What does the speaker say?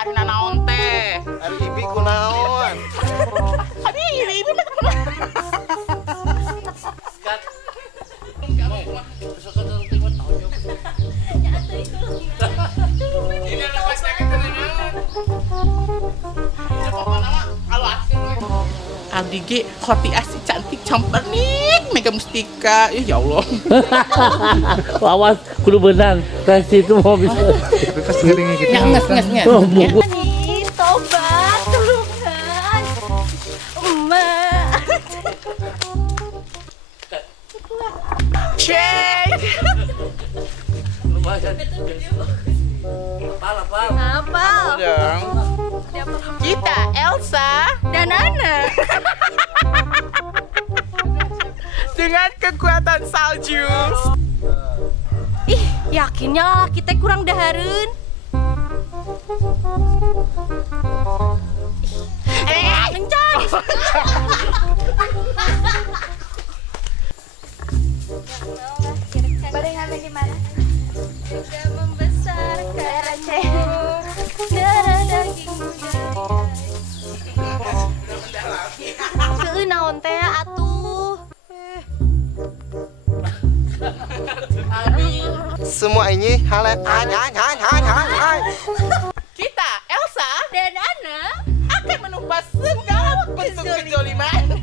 Ari nanaon teh? Ari ibi kunaon? Abi ibi mah Skat. Ini ada pasnya kita Abdi ge hoti asli cantik campernik Mega Mustika. Ya Allah. Awas kudu benang. Resi itu mau bisa. Pas ngelingi gitu. Nges. Oh, buku. Nih, tobat, tulungan. Emak. Cek. Lumayan. Apa? Hafal. Dong. Kita Elsa Dan Ana. dengan kekuatan salju. Ih, yakinnya lalaki teh kurang dahareun. Kencan. Badai ngambil di mana? Sudah membesarkan darah daging muda. Seueur naon teh atuh. Semua ini hal Kita Elsa Dan Ana akan menumpas segala bentuk kejoliman.